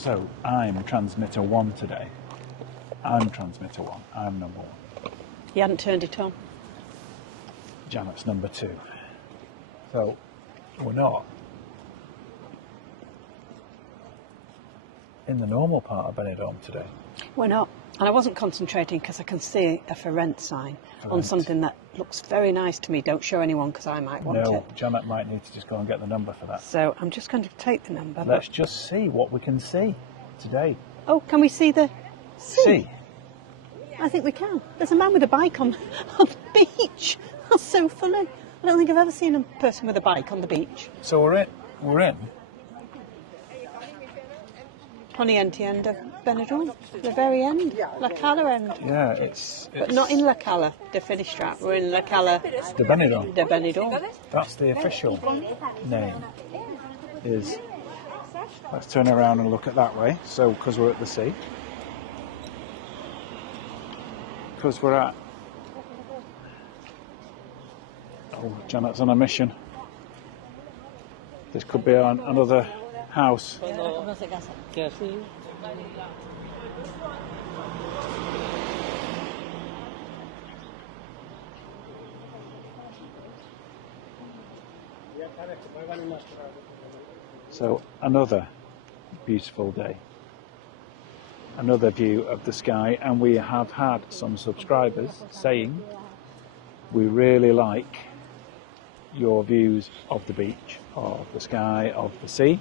So I'm transmitter 1 today. I'm transmitter 1. I'm number 1. You hadn't turned it on. Janet's number 2. So we're not in the normal part of Benidorm today. We're not. And I wasn't concentrating because I can see a for rent sign on Right. something that looks very nice to me. Don't show anyone because I might want No, it. Janet might need to just go and get the number for that. So I'm just going to take the number. Let's just see what we can see today. Oh, can we see the sea? See? I think we can. There's a man with a bike on the beach. That's so funny. I don't think I've ever seen a person with a bike on the beach. So we're in. Poniente end of Benidorm, the very end, La Cala end. Yeah, it's But not in La Cala, the finished track. We're in La Cala the Benidorm. de Benidorm. That's the official name. Let's turn around and look at that way. So, because we're at the sea. Because we're at... Oh, Janet's on a mission. This could be another house. So another beautiful day, another view of the sky, and we have had some subscribers saying we really like your views of the beach, of the sky, of the sea.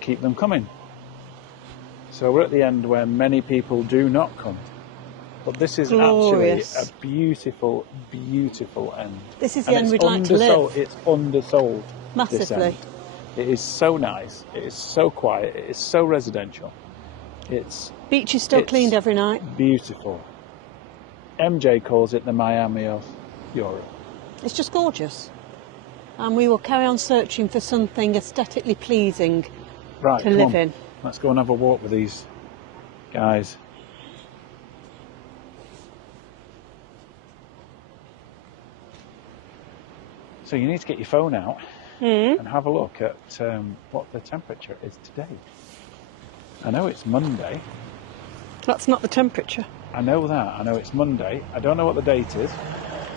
Keep them coming. So we're at the end where many people do not come. But this is Glorious. actually a beautiful, beautiful end. This is the end we'd like to live. It's undersold. This Massively. end. It is so nice. It is so quiet. It is so residential. Beach is still cleaned every night. Beautiful. MJ calls it the Miami of Europe. It's just gorgeous. And we will carry on searching for something aesthetically pleasing Right, to come live on. in. Let's go and have a walk with these guys. So you need to get your phone out and have a look at what the temperature is today. I know it's Monday. That's not the temperature. I know that. I know it's Monday. I don't know what the date is.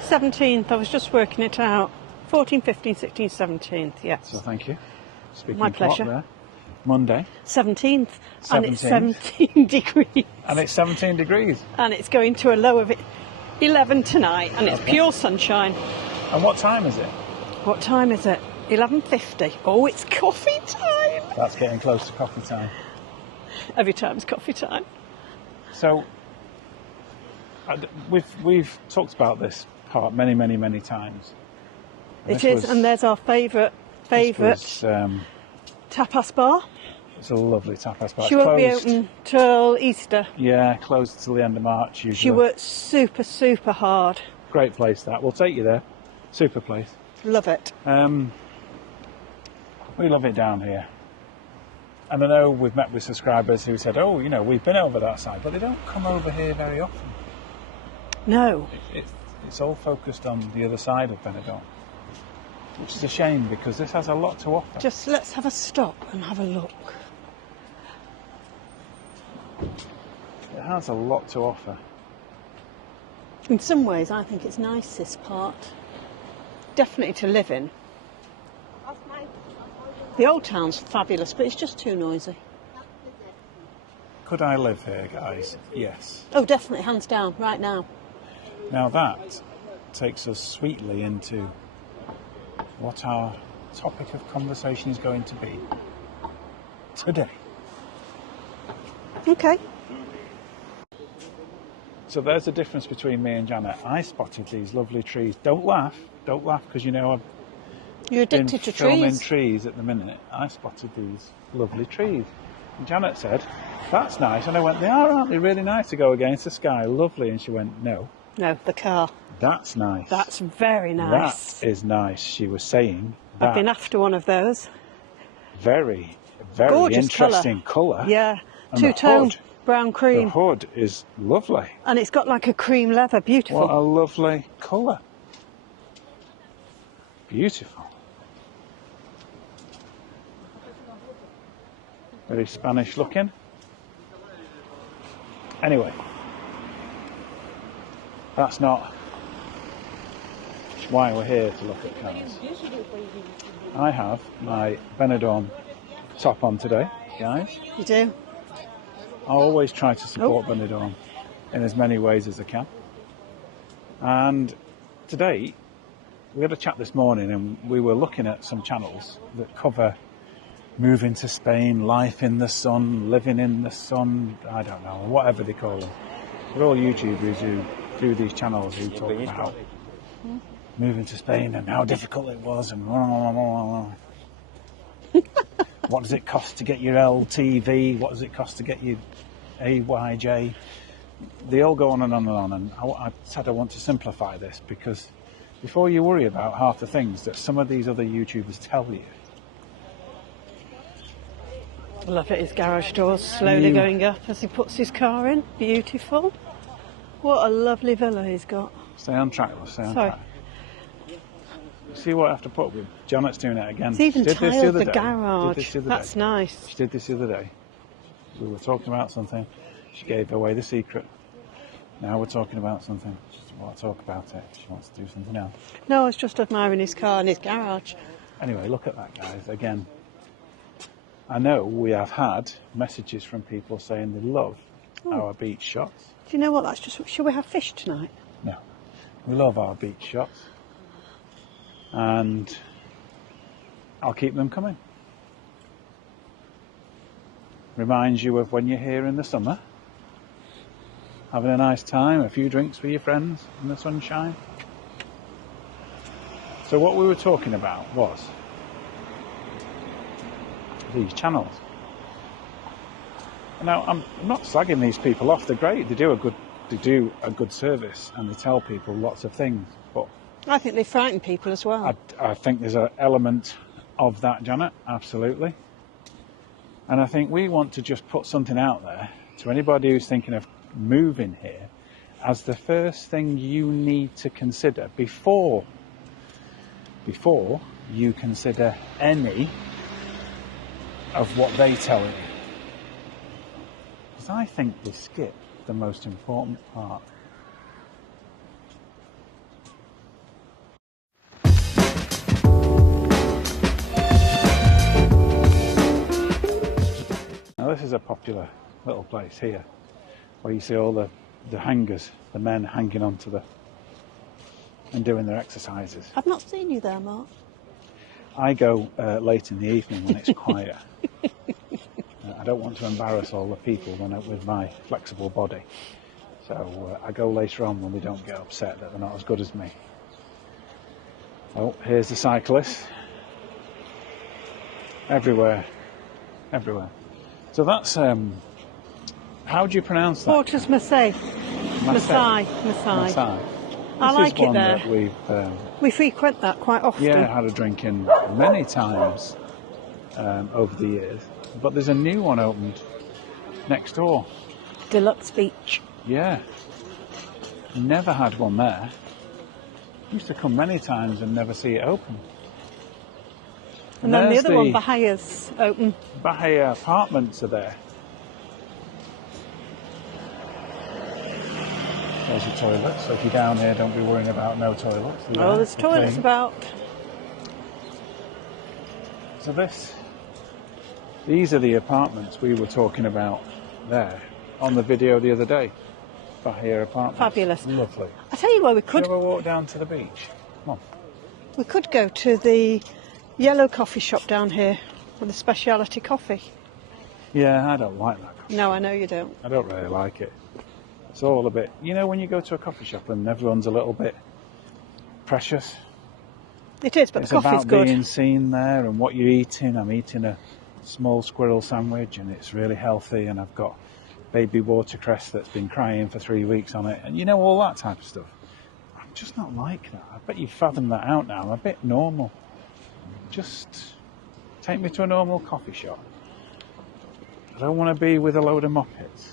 17th, I was just working it out. 14th, 15th, 16th, 17th, yes. So thank you. Speaking My of what pleasure. there. Monday. 17th, and it's 17th. 17 degrees. And it's 17 degrees. And it's going to a low of 11 tonight, and it's Okay. pure sunshine. And what time is it? What time is it? 11:50. Oh, it's coffee time. That's getting close to coffee time. Every time's coffee time. So we've talked about this part many, many, many times. It is, and there's our favourite This was, tapas bar. it's a lovely tapas bar. She It's won't be closed. open till Easter. Yeah, closed till the end of March usually. She works super, super hard. Great place that. We'll take you there. Super place. Love it. We love it down here. And I know we've met with subscribers who said, oh, you know, we've been over that side, but they don't come over here very often. No. It's all focused on the other side of Benidorm, which is a shame because this has a lot to offer. Just let's have a stop and have a look. It has a lot to offer. In some ways, I think it's nice, this part. Definitely to live in. The old town's fabulous, but it's just too noisy. Could I live here, guys? Yes. Oh, definitely, hands down, right now. Now that takes us sweetly into what our topic of conversation is going to be today. Okay. So there's the difference between me and Janet. I spotted these lovely trees. Don't laugh, because you know You're I've been addicted to filming trees. trees at the minute. I spotted these lovely trees. And Janet said, that's nice. And I went, they are, aren't they? Really nice to go against the sky. Lovely. And she went, no. No, the car. That's nice. That's very nice. That is nice, she was saying. I've been after one of those. Very, very Gorgeous interesting colour. Yeah, And the two-tone hood. brown The cream. hood is lovely. And it's got like a cream leather, beautiful. What a lovely colour. Beautiful. Very Spanish looking. Anyway, that's not why we're here to look at cars. I have my Benidorm top on today, guys. You do? I always try to support Benidorm in as many ways as I can. And today, we had a chat this morning and we were looking at some channels that cover moving to Spain, life in the sun, living in the sun, I don't know, whatever they call them. They're all YouTubers who do these channels who talk about moving to Spain and how difficult it was and what does it cost to get your LTV, what does it cost to get your AYJ. They all go on and on and on, and I said I want to simplify this because before you worry about half the things that some of these other YouTubers tell you. I love it, his garage doors slowly going up as he puts his car in. Beautiful. What a lovely villa he's got. Stay on track, stay on track. See what I have to put with Janet's doing it again. He's even tiled the garage. That's That's nice. She did this the other day. We were talking about something. She gave away the secret. Now we're talking about something. She doesn't want to talk about it. She wants to do something else. No, I was just admiring his car and his garage. Anyway, look at that, guys. Again, I know we have had messages from people saying they love our beach shots. Do you know what? That's just. Should we have fish tonight? No. We love our beach shots. And I'll keep them coming. Reminds you of when you're here in the summer, having a nice time, a few drinks with your friends in the sunshine. So what we were talking about was these channels. Now I'm not slagging these people off. They're great. They do a good service and they tell people lots of things. But I think they frighten people as well. I think there's an element of that, Janet. Absolutely. And I think we want to just put something out there to anybody who's thinking of moving here as the first thing you need to consider before you consider any of what they tell you. Because I think they skip the most important part. Now this is a popular little place here where you see all the hangers, the men hanging onto and doing their exercises. I've not seen you there, Mark. I go late in the evening when it's quiet. I don't want to embarrass all the people with my flexible body. So I go later on when they don't get upset that they're not as good as me. Oh, here's the cyclists. Everywhere. So that's, how do you pronounce that? Porter's Maasai. Maasai. I like it there. That we frequent that quite often. Yeah, had a drink in many times over the years. But there's a new one opened next door. Deluxe Beach. Yeah. Never had one there. Used to come many times and never see it open. And then the other one, Bahaya's open. Bahia apartments are there. There's your toilet. So if you're down here, don't be worrying about no toilets. There's toilets about. So these are the apartments we were talking about there on the video the other day. Bahia apartments. Fabulous. Lovely. I tell you where we could. Shall we walk down to the beach? Come on. We could go to the yellow coffee shop down here with a speciality coffee. Yeah, I don't like that coffee. No, I know you don't. I don't really like it. It's all a bit, when you go to a coffee shop and everyone's a little bit precious. It is, but the coffee's good. It's about being seen there and what you're eating. I'm eating a small squirrel sandwich and it's really healthy, and I've got baby watercress that's been crying for 3 weeks on it, and all that type of stuff. I'm just not like that. I bet you fathom that out now. I'm a bit normal. Just take me to a normal coffee shop. I don't want to be with a load of muppets.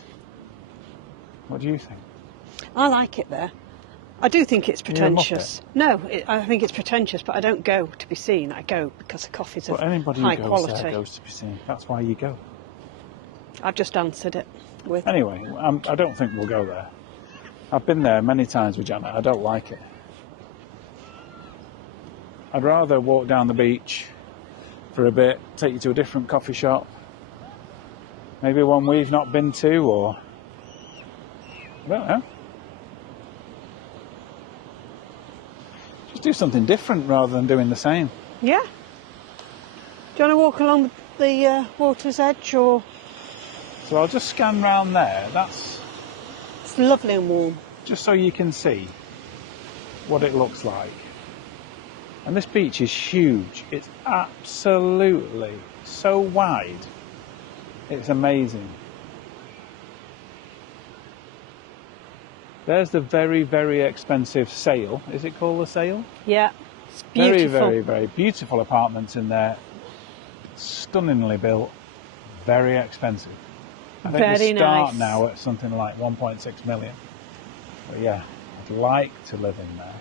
What do you think? I like it there. I do think it's pretentious. No, I think it's pretentious, but I don't go to be seen. I go because the coffee's of high quality. Anybody who goes there goes to be seen. That's why you go. I've just answered it with. Anyway, I don't think we'll go there. I've been there many times with Janet. I don't like it. I'd rather walk down the beach for a bit, take you to a different coffee shop, maybe one we've not been to, or I don't know. Just do something different rather than doing the same. Yeah. Do you want to walk along the water's edge, or? So I'll just scan round there. It's lovely and warm. Just so you can see what it looks like. And this beach is huge. It's absolutely so wide. It's amazing. There's the very, very expensive sail. Is it called the sail? Yeah, it's beautiful. Very, very, very beautiful apartments in there. Stunningly built. Very expensive. I think Very they start nice. now at something like 1.6 million. But yeah, I'd like to live in there.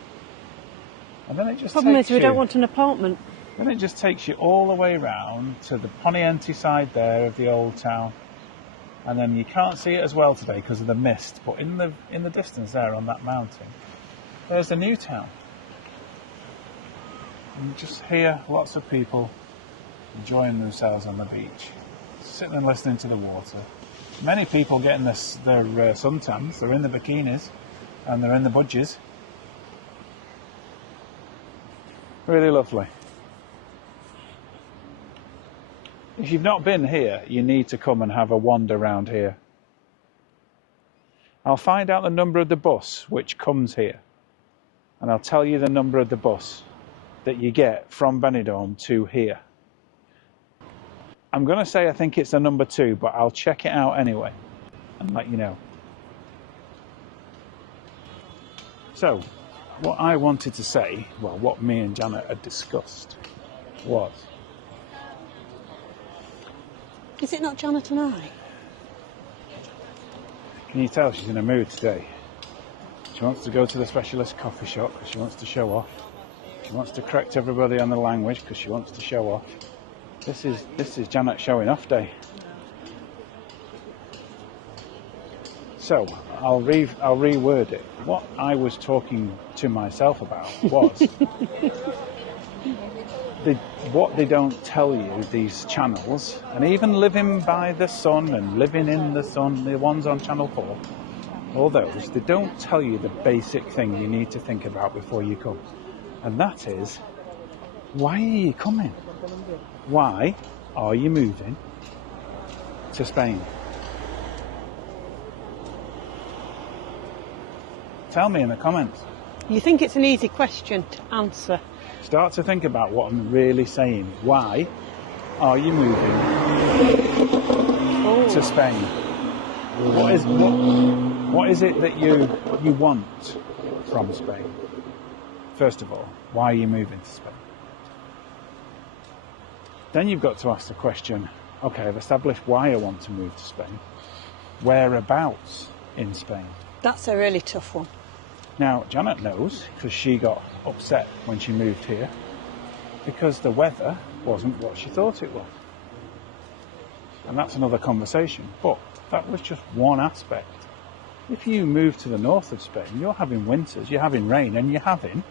And then it just Problem takes is, we don't want an apartment. Then it just takes you all the way round to the Poniente side there of the old town. And then you can't see it as well today because of the mist, but in the distance there on that mountain, there's the new town. And you just hear lots of people enjoying themselves on the beach, sitting and listening to the water. Many people getting their suntans. They're in the bikinis and they're in the budgies. Really lovely. If you've not been here, you need to come and have a wander around here. I'll find out the number of the bus which comes here, and I'll tell you the number of the bus that you get from Benidorm to here. I'm going to say I think it's the number 2, but I'll check it out anyway and let you know. So, what I wanted to say, well, what me and Janet had discussed was... Is it not Janet and I? Can you tell she's in a mood today? She wants to go to the specialist coffee shop because she wants to show off. She wants to correct everybody on the language because she wants to show off. This is Janet showing off day. So I'll reword it. What I was talking to myself about was what they don't tell you, these channels, and even living by the sun and living in the sun, the ones on Channel 4, all those, they don't tell you the basic thing you need to think about before you come. And that is, why are you coming? Why are you moving to Spain? Tell me in the comments. You think it's an easy question to answer? Start to think about what I'm really saying. Why are you moving to Spain? What is it that you want from Spain? First of all, why are you moving to Spain? Then you've got to ask the question, okay, I've established why I want to move to Spain. Whereabouts in Spain? That's a really tough one. Now, Janet knows, because she got upset when she moved here, because the weather wasn't what she thought it was. And that's another conversation. But that was just one aspect. If you move to the north of Spain, you're having winters, you're having rain, and you're having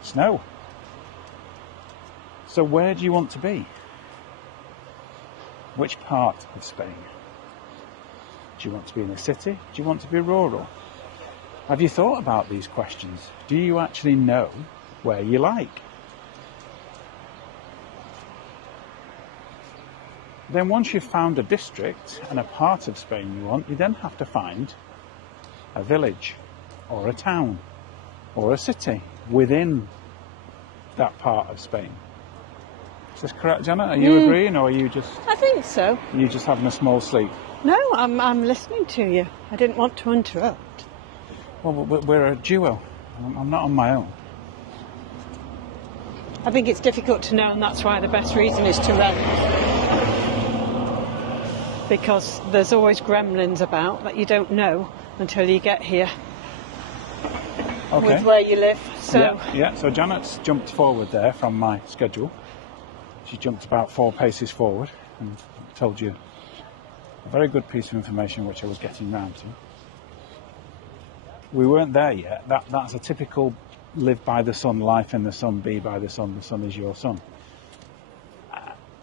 snow. So where do you want to be? Which part of Spain? Do you want to be in the city? Do you want to be rural? Have you thought about these questions? Do you actually know where you like? Then once you've found a district and a part of Spain you want, you then have to find a village or a town or a city within that part of Spain. Is this correct, Janet? Are you agreeing, or are you just... I think so. Are you just having a small sleep? No, I'm listening to you. I didn't want to interrupt. Well, we're a duo. I'm not on my own. I think it's difficult to know, and that's why the best reason is to rent. Because there's always gremlins about that you don't know until you get here. Okay. With where you live. So Yeah. So Janet's jumped forward there from my schedule. She jumped about 4 paces forward and told you A very good piece of information which I was getting round to. We weren't there yet. That's a typical live by the sun, life in the sun, be by the sun is your sun.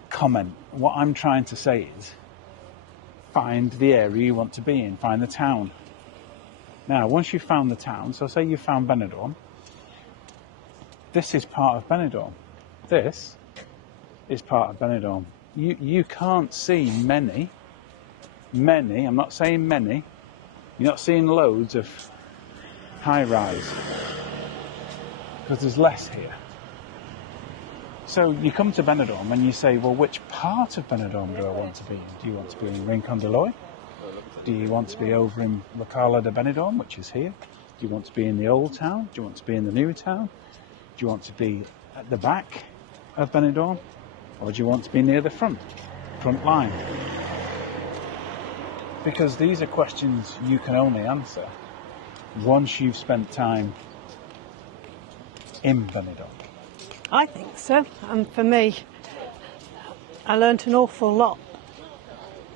Comment. What I'm trying to say is find the area you want to be in, find the town. Now, once you've found the town, so say you found Benidorm, this is part of Benidorm. This is part of Benidorm. You can't see many, I'm not saying many, you're not seeing loads of high-rise, because there's less here. So you come to Benidorm and you say, well, which part of Benidorm do I want to be in? Do you want to be in Rincon de Loy? Do you want to be over in La Cala de Benidorm, which is here? Do you want to be in the old town? Do you want to be in the new town? Do you want to be at the back of Benidorm? Or do you want to be near the front line? Because these are questions you can only answer once you've spent time in Benidorm. I think so. And for me, I learnt an awful lot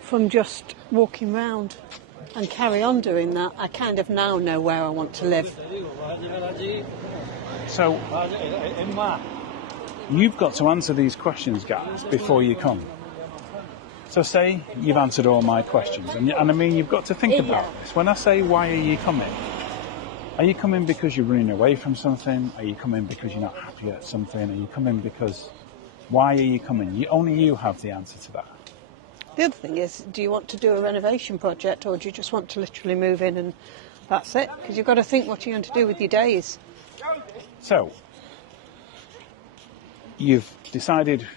from just walking round and carry on doing that. I kind of now know where I want to live. So, you've got to answer these questions, guys, before you come. So say you've answered all my questions, and I mean, you've got to think about this. When I say, why are you coming? Are you coming because you're running away from something? Are you coming because you're not happy at something? Are you coming because... Why are you coming? Only you have the answer to that. The other thing is, do you want to do a renovation project, or do you just want to literally move in and that's it? Because you've got to think what you're going to do with your days. So, you've decided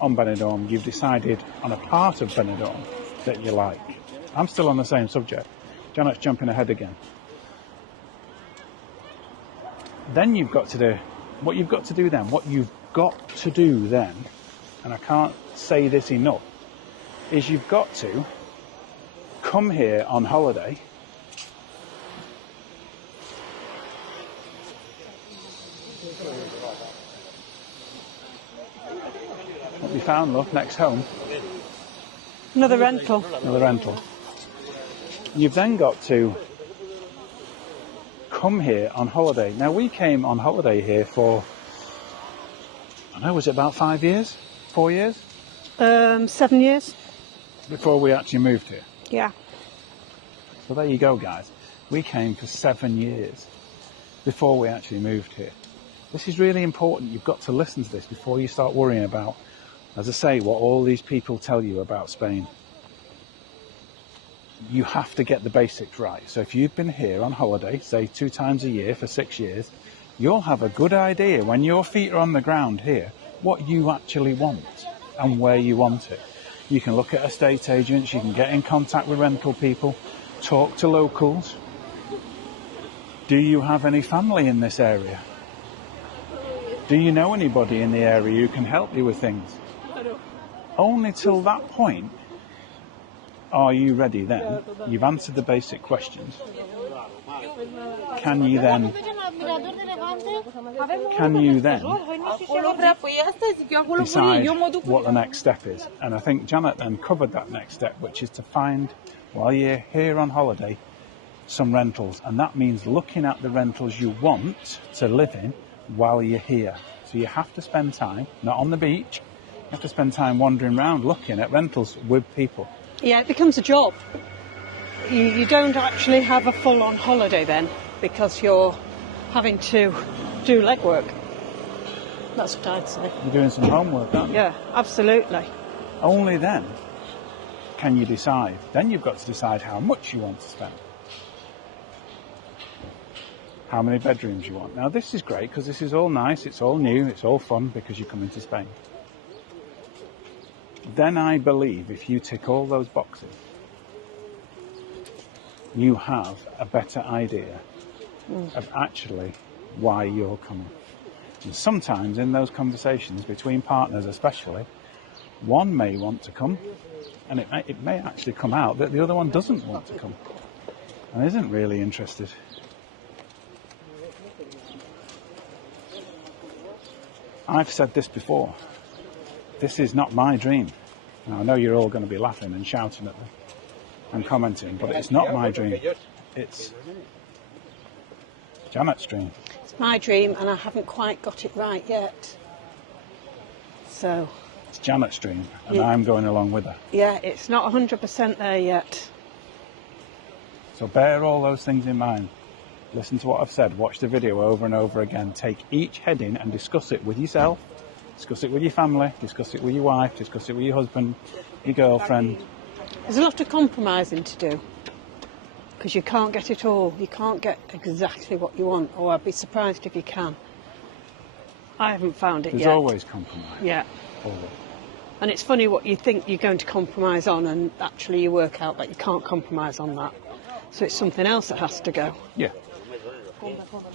on Benidorm, you've decided on a part of Benidorm that you like. I'm still on the same subject. Janet's jumping ahead again. Then you've got to do, what you've got to do then, and I can't say this enough, is you've got to come here on holiday what we found, love, next home. Another rental. Another rental. You've then got to come here on holiday. Now, we came on holiday here for, I don't know, was it about 5 years? 4 years? 7 years. Before we actually moved here. Yeah. So there you go, guys. We came for 7 years before we actually moved here. This is really important. You've got to listen to this before you start worrying about, as I say, what all these people tell you about Spain. You have to get the basics right. So if you've been here on holiday, say 2 times a year for 6 years, you'll have a good idea when your feet are on the ground here, what you actually want and where you want it. You can look at estate agents, you can get in contact with rental people, talk to locals. Do you have any family in this area? Do you know anybody in the area who can help you with things? Only till that point are you ready then. You've answered the basic questions. Can you then decide what the next step is? And I think Janet then covered that next step, which is to find, while you're here on holiday, some rentals. And that means looking at the rentals you want to live in while you're here. So you have to spend time, not on the beach, you have to spend time wandering around looking at rentals with people. Yeah, it becomes a job. You don't actually have a full-on holiday then, because you're having to do legwork. That's what I'd say. You're doing some homework, aren't you? Yeah, absolutely. Only then can you decide. Then you've got to decide how much you want to spend. How many bedrooms you want. Now this is great because this is all nice, it's all new, it's all fun because you're coming to Spain. Then I believe if you tick all those boxes, you have a better idea of actually why you're coming. And sometimes in those conversations between partners especially, one may want to come and it may actually come out that the other one doesn't want to come and isn't really interested. I've said this before. This is not my dream. Now, I know you're all going to be laughing and shouting at me and commenting, but it's not my dream. It's Janet's dream. It's my dream, and I haven't quite got it right yet. So... It's Janet's dream, and Yeah. I'm going along with her. Yeah, it's not 100% there yet. So bear all those things in mind. Listen to what I've said. Watch the video over and over again. Take each heading and discuss it with yourself. Discuss it with your family. Discuss it with your wife. Discuss it with your husband, your girlfriend. There's a lot of compromising to do. Because you can't get it all. You can't get exactly what you want. Or I'd be surprised if you can. I haven't found it There's yet. always compromise. Yeah. Always. And it's funny what you think you're going to compromise on, and actually you work out that you can't compromise on that. So it's something else that has to go. Yeah.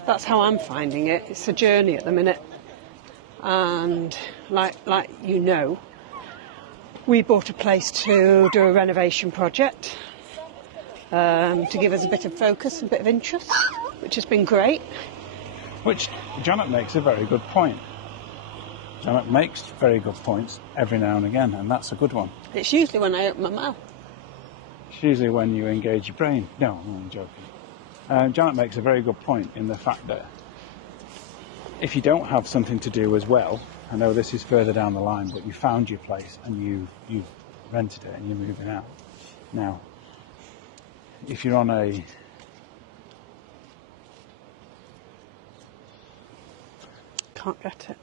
That's how I'm finding it. It's a journey at the minute. And like you know, we bought a place to do a renovation project to give us a bit of focus, a bit of interest, which has been great. Which Janet makes a very good point. Janet makes very good points every now and again, and that's a good one. It's usually when I open my mouth. It's usually when you engage your brain. No, I'm joking. Janet makes a very good point in the fact that if you don't have something to do as well, I know this is further down the line, but you found your place and you've rented it and you're moving out. Now, if you're on a Can't get it.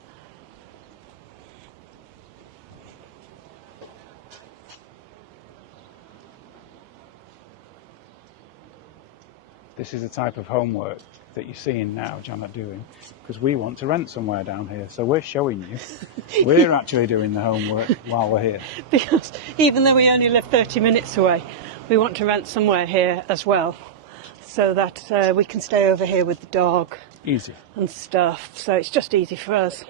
This is the type of homework that you're seeing now Janet doing, because we want to rent somewhere down here. So we're showing you. We're actually doing the homework while we're here. Because even though we only live 30 minutes away, we want to rent somewhere here as well, so that we can stay over here with the dog. Easy. And stuff. So it's just easy for us.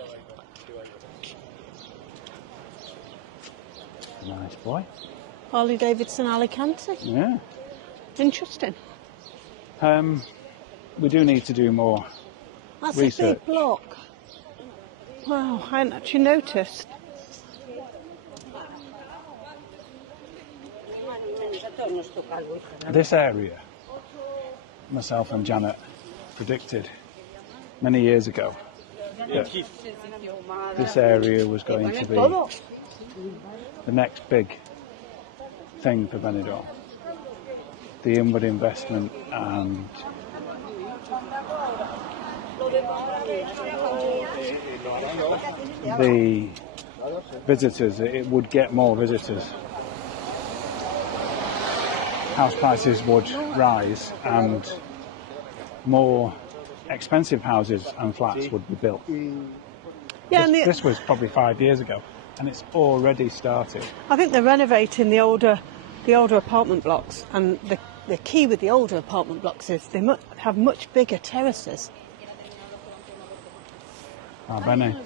Nice boy. Harley Davidson Alicante. Yeah. Interesting. We do need to do more That's research. a big block. Wow, I hadn't actually noticed. This area, myself and Janet predicted many years ago that this area was going to be the next big thing for Benidorm. The inward investment and the visitors, it would get more visitors. House prices would rise and more expensive houses and flats would be built. Yeah, This was probably 5 years ago and it's already started. I think they're renovating the older apartment blocks, and the key with the older apartment blocks is they have much bigger terraces. Ah, bene.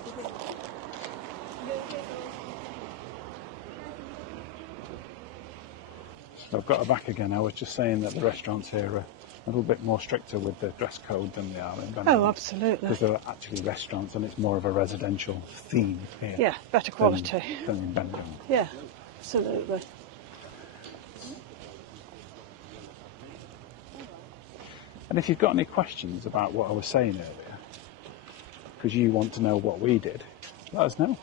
So I've got her back again. I was just saying that the restaurants here are a little bit more stricter with the dress code than they are in Benidorm. Oh, absolutely. Because they're actually restaurants and it's more of a residential theme here. Yeah, better quality. Than in Benidorm. Yeah, absolutely. And if you've got any questions about what I was saying earlier, because you want to know what we did, let us know.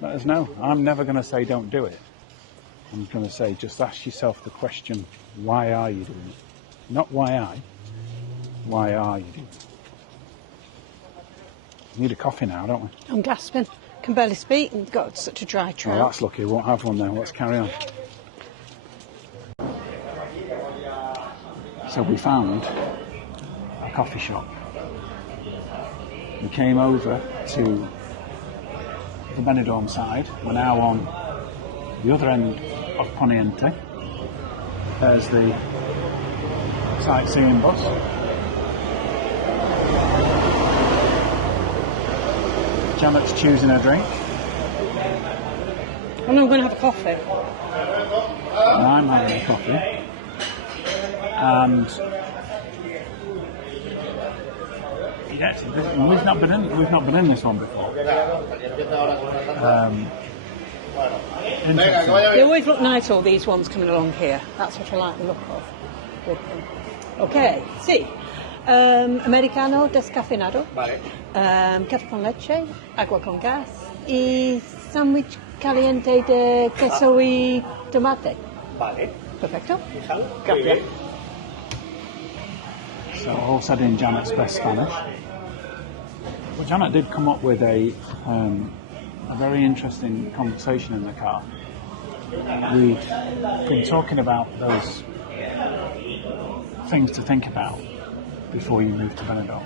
Let us know. I'm never going to say don't do it. I'm going to say just ask yourself the question, why are you doing it? Not why are you doing it? We need a coffee now, don't we? I'm gasping. Can barely speak and got such a dry throat. Well, that's lucky. We won't have one then. Let's carry on. So we found a coffee shop. We came over to the Benidorm side. We're now on the other end of Poniente. There's the sightseeing bus. Janet's choosing a drink. And I'm going to have a coffee. And I'm having a coffee. And yes, we've not been in this one before. Interesting. They always look nice, all these ones coming along here. That's what I like the look of with them. Okay, sí. Americano descafeinado, café con leche, agua con gas y sándwich caliente de queso y tomate. Vale. Perfecto. Gracias. So all said in Janet's best Spanish. Well, Janet did come up with a very interesting conversation in the car. We'd been talking about those things to think about before you move to Benidorm.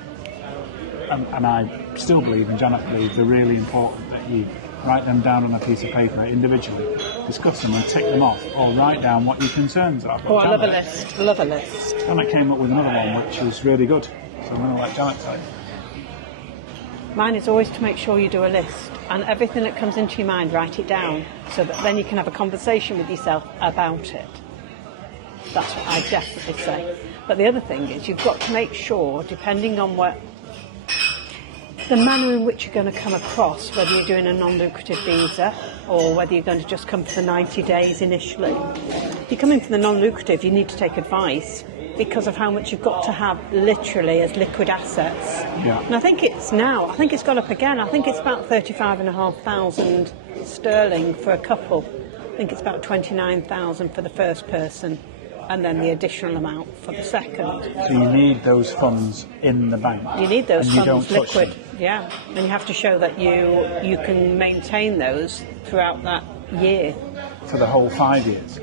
And I still believe, and Janet believes, they're really important that you write them down on a piece of paper individually, discuss them and tick them off, or write down what your concerns are. Oh, I love a list. Love a list. Janet came up with another one which was really good. So I'm going to let Janet tell you. Mine is always to make sure you do a list, and everything that comes into your mind, write it down, so that then you can have a conversation with yourself about it. That's what I definitely say. But the other thing is, you've got to make sure, depending on what the manner in which you're going to come across, whether you're doing a non-lucrative visa or whether you're going to just come for the 90 days initially. If you're coming for the non-lucrative, you need to take advice because of how much you've got to have literally as liquid assets. Yeah. And I think it's gone up again. I think it's about 35,500 sterling for a couple. I think it's about 29,000 for the first person, and then the additional amount for the second. So you need those funds in the bank. You need those and funds you don't touch liquid, them. yeah. And you have to show that you can maintain those throughout that year. For the whole 5 years.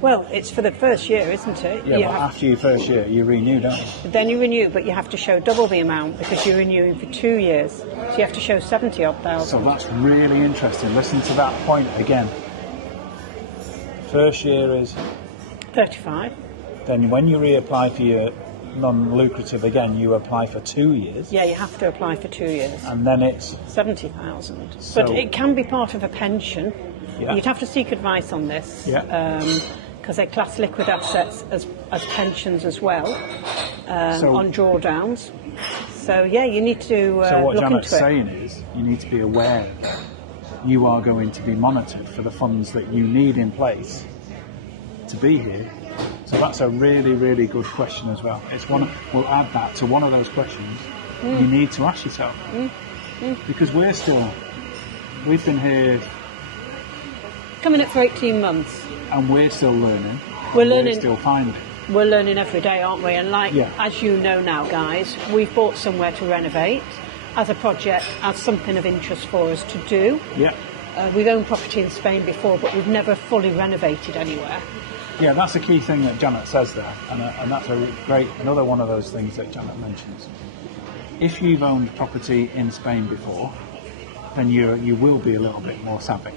Well, it's for the first year, isn't it? Yeah, but after your first year, you renew, don't you? Then you renew, but you have to show double the amount because you're renewing for 2 years. So you have to show 70-odd thousand. So that's really interesting. Listen to that point again. First year is 35. Then when you reapply for your non-lucrative again, you apply for 2 years. Yeah, you have to apply for 2 years. And then it's 70,000. So- But it can be part of a pension. Yeah. You'd have to seek advice on this. Yeah. Because they class liquid assets as pensions as well So- on drawdowns. So yeah, you need to so what look Janet's into it. saying is you need to be aware that you are going to be monitored for the funds that you need in place to be here. So that's a really, really good question as well. It's one. We'll add that to one of those questions you need to ask yourself because we've been here Coming up for 18 months. and we're still learning. We're and learning. We're still finding. We're learning every day, aren't we? And Yeah. as you know now, guys, we've bought somewhere to renovate as a project, as something of interest for us to do. Yeah. We've owned property in Spain before, but we've never fully renovated anywhere. Yeah, that's a key thing that Janet says there, and that's another one of those things that Janet mentions. If you've owned property in Spain before, then you will be a little bit more savvy.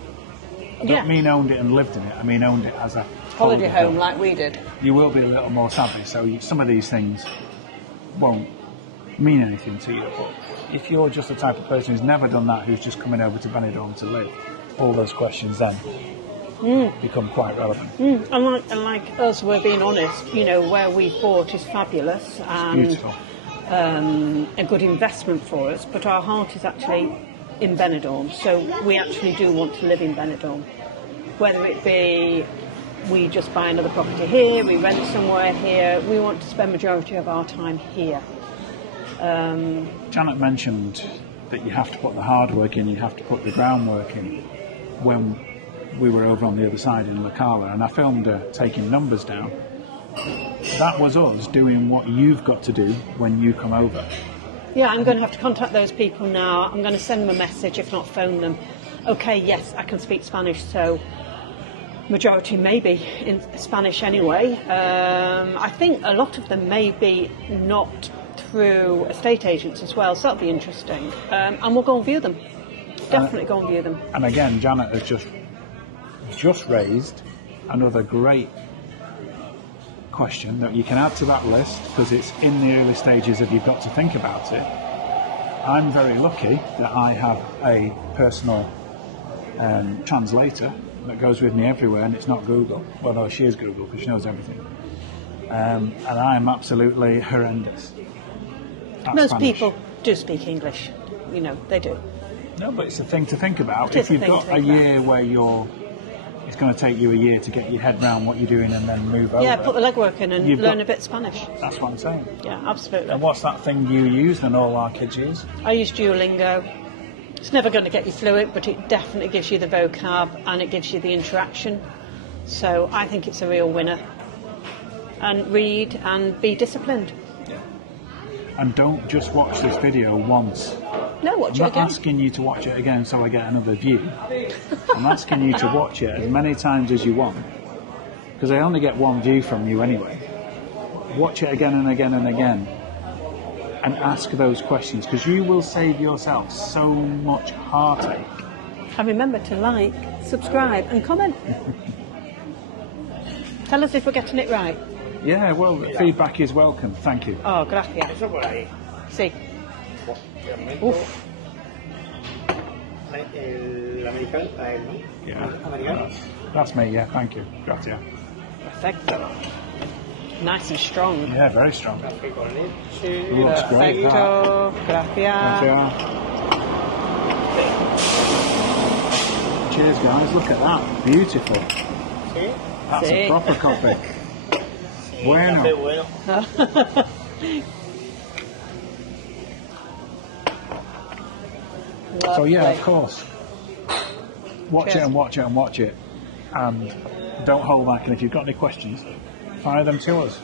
I don't mean owned it and lived in it. I mean owned it as a Holiday home like we did. You will be a little more savvy, so some of these things won't mean anything to you. But if you're just the type of person who's never done that, who's just coming over to Benidorm to live, all those questions then become quite relevant. And like us, we're being honest, you know, where we bought is fabulous and Beautiful. A good investment for us, but our heart is actually in Benidorm, so we actually do want to live in Benidorm. Whether it be we just buy another property here, we rent somewhere here, we want to spend majority of our time here. Janet mentioned that you have to put the hard work in, you have to put the groundwork in when we were over on the other side in La Cala, and I filmed her taking numbers down. That was us doing what you've got to do when you come over. Yeah, I'm going to have to contact those people now. I'm going to send them a message, if not phone them. Okay, yes, I can speak Spanish, so majority may be in Spanish anyway. I think a lot of them may be not through estate agents as well, so that'll be interesting. And we'll go and view them. Definitely go and view them. And again, Janet has just raised another great question that you can add to that list because it's in the early stages of you've got to think about it. I'm very lucky that I have a personal translator that goes with me everywhere, and it's not Google. Well, no, she is Google because she knows everything. And I'm absolutely horrendous. at Most Spanish. people do speak English. You know, they do. No, but it's a thing to think about. It is If a you've thing got to a think year where it's going to take you a year to get your head round what you're doing and then move over. Yeah, put the legwork in and You've learn got- a bit of Spanish. That's what I'm saying. Yeah, absolutely. And what's that thing you use and all our kids use? I use Duolingo. It's never going to get you fluent, but it definitely gives you the vocab and it gives you the interaction. So I think it's a real winner. And read and be disciplined. And don't just watch this video once. No, watch I'm it not again. asking you to watch it again so I get another view. I'm asking you to watch it as many times as you want. Because I only get one view from you anyway. Watch it again and again and again. And ask those questions, because you will save yourself so much heartache. And remember to like, subscribe and comment. Tell us if we're getting it right. Yeah, well, feedback is welcome. Thank you. Oh, gracias. Sí. Uf. El americano, ¿no? Yeah, Americano. that's me. Yeah, thank you. Gracias. Perfecto. Nice and strong. Yeah, very strong. Café con leche. Looks great. that. Perfecto. Gracias. Gracias. Cheers, guys. Look at that. Beautiful. Sí. That's Sí. a proper coffee. Sí, Bueno. café bueno. So yeah, Lovely. of course. Watch Cheers. it and watch it and watch it. And don't hold back. And if you've got any questions, fire them to us.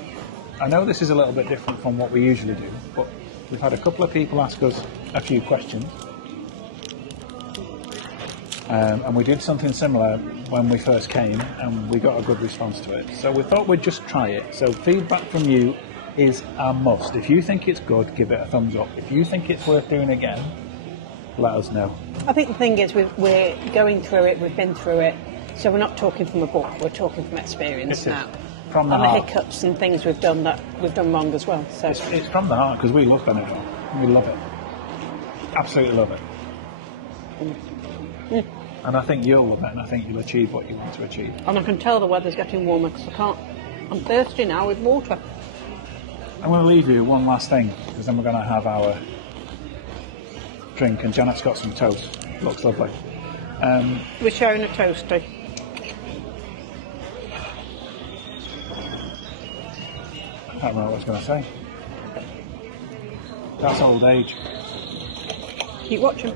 I know this is a little bit different from what we usually do, but we've had a couple of people ask us a few questions. And we did something similar when we first came, and we got a good response to it. So we thought we'd just try it. So feedback from you is a must. If you think it's good, give it a thumbs up. If you think it's worth doing again, let us know. I think the thing is we're going through it, we've been through it, so we're not talking from a book, we're talking from experience It is. now. From the and the heart. hiccups and things we've done that we've done wrong as well. So It's from the heart, because we love Benidorm. We love it. Absolutely love it. And I think you'll love it, and I think you'll achieve what you want to achieve. and I can tell the weather's getting warmer because I'm thirsty now with water. I'm going to leave you one last thing, because then we're going to have our drink, and Janet's got some toast. Looks lovely. We're sharing a toasty. I can't remember what I was going to say. That's old age. Keep watching.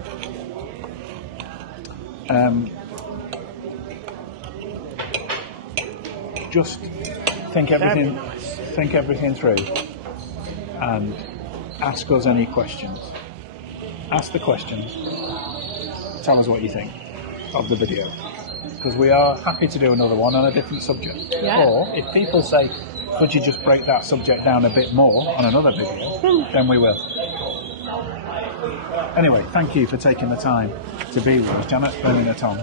Just think everything, Very nice. think everything through, and ask us any questions. Ask the questions. Tell us what you think of the video, because we are happy to do another one on a different subject. Yeah. Or if people say, could you just break that subject down a bit more on another video, then we will. Anyway, thank you for taking the time to be with us. Janet's burning her tongue.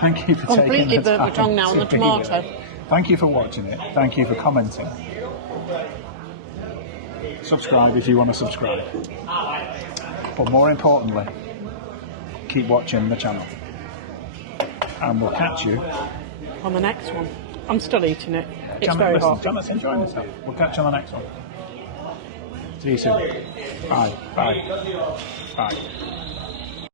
Thank you for taking Completely the burnt my time tongue now on to the be with us. tomato. Thank you for watching it. Thank you for commenting. Subscribe if you want to subscribe. But more importantly, keep watching the channel. And we'll catch you. On the next one. I'm still eating it. It's Janet, very listen, hot. Janet's enjoying herself. We'll catch you on the next one. See you soon. Bye. Bye. Bye.